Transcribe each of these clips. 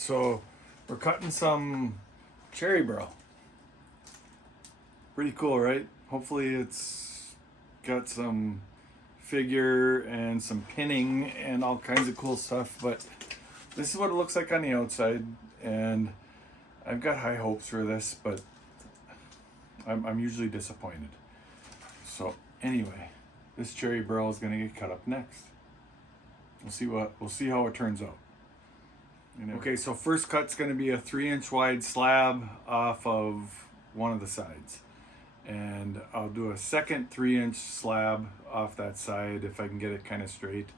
So we're cutting some cherry burl. Pretty cool, right? Hopefully it's got some figure and some pinning and all kinds of cool stuff, but this is what it looks like on the outside, and I've got high hopes for this, but I'm usually disappointed. So anyway, this cherry burl is going to get cut up next. We'll see how it turns out. Okay, so first cut's going to be a 3-inch wide slab off of one of the sides, and I'll do a second 3-inch slab off that side if I can get it kind of straight,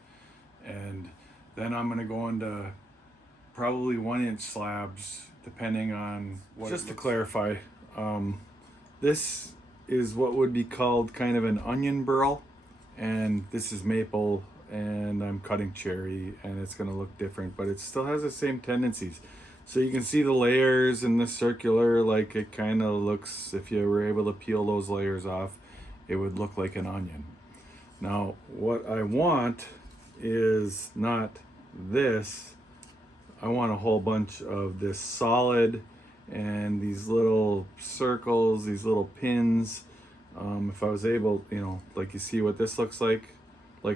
and then I'm going to go into probably 1-inch slabs depending on what. Just to clarify, this is what would be called kind of an onion burl, and this is maple, and I'm cutting cherry, and it's going to look different, but it still has the same tendencies. So you can see the layers in the circular, like it kind of looks, if you were able to peel those layers off, it would look like an onion. Now, what I want is not this. I want a whole bunch of this solid and these little circles, these little pins. If I was able, like you see what this looks like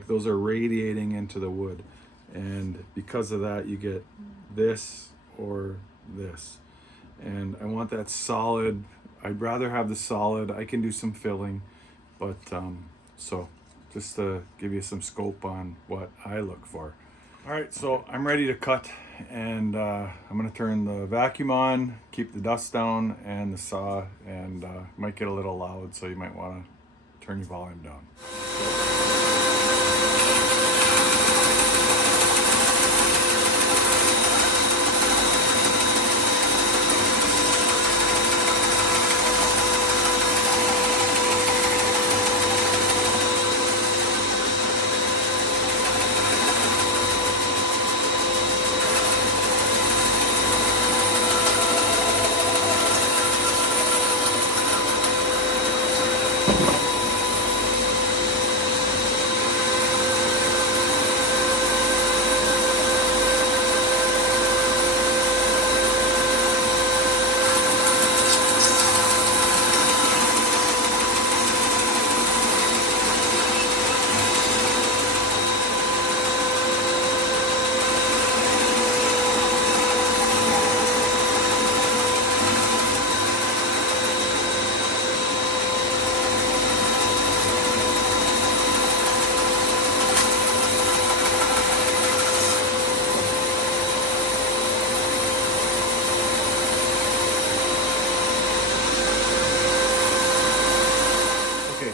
those are radiating into the wood, and because of that you get this or this, and I want that solid. I'd rather have the solid. I can do some filling, but so just to give you some scope on what I look for. All right, so I'm ready to cut, and I'm gonna turn the vacuum on, keep the dust down, and the saw, and might get a little loud, so you might want to turn your volume down.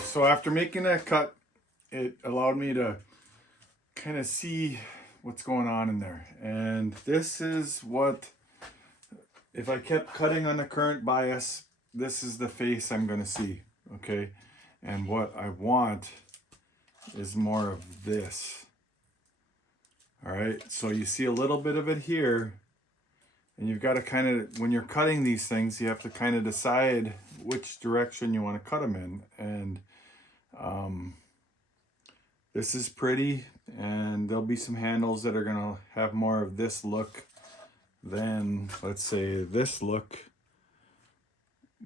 So after making that cut, it allowed me to kind of see what's going on in there. And this is what, if I kept cutting on the current bias, this is the face I'm going to see, okay? And what I want is more of this. All right, so you see a little bit of it here, and you've got to kind of, when you're cutting these things, you have to kind of decide which direction you want to cut them in. And this is pretty, and there'll be some handles that are going to have more of this look than, let's say, this look,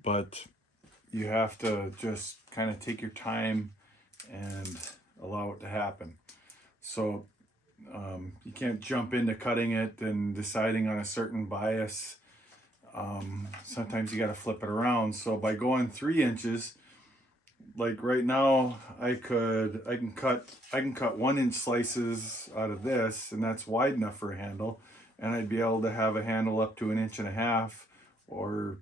but you have to just kind of take your time and allow it to happen. So you can't jump into cutting it and deciding on a certain bias. Sometimes you got to flip it around. So by going 3 inches, like right now, I can cut 1-inch slices out of this, and that's wide enough for a handle, and I'd be able to have a handle up to 1.5 inches, or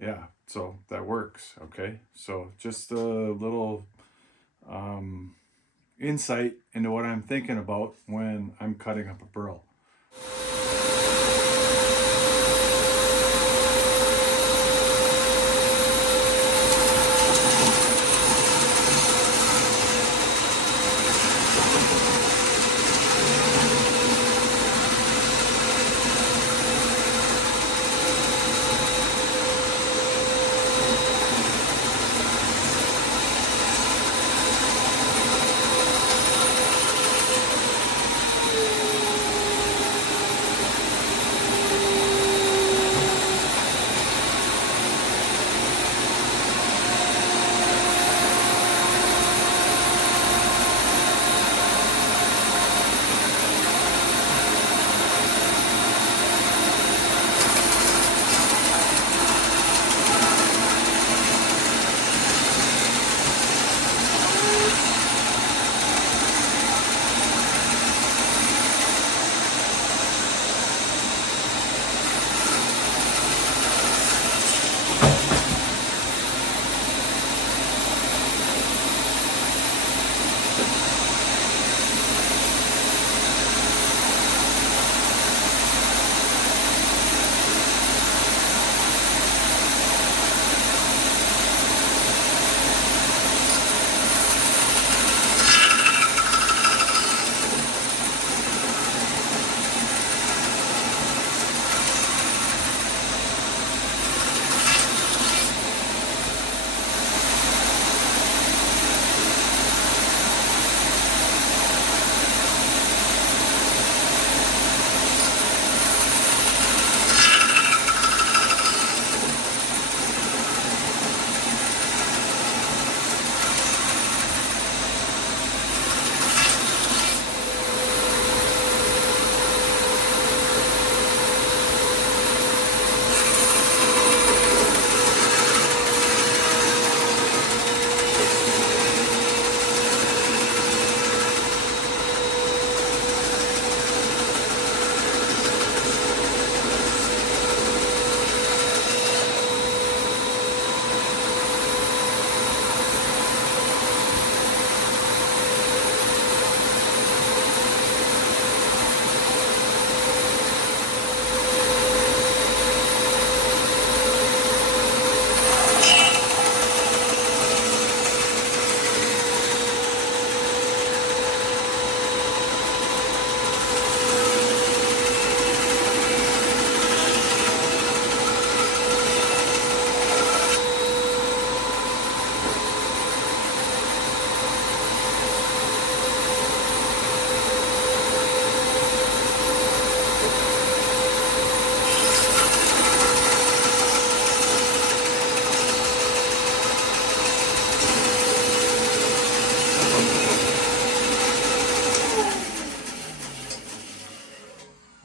yeah, so that works. Okay, so just a little insight into what I'm thinking about when I'm cutting up a burl.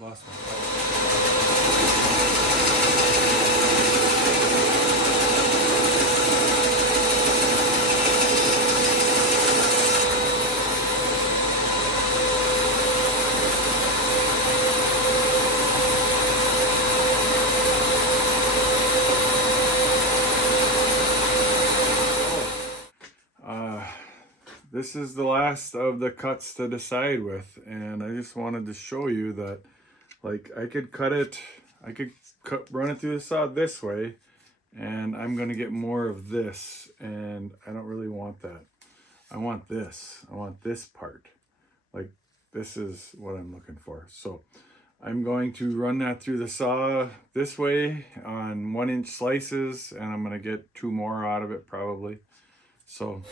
Lost one. This is the last of the cuts to decide with, and I just wanted to show you that, like, I could cut it, run it through the saw this way, and I'm gonna get more of this, and I don't really want that. I want this part. Like, this is what I'm looking for. So I'm going to run that through the saw this way on 1-inch slices, and I'm gonna get 2 more out of it probably. So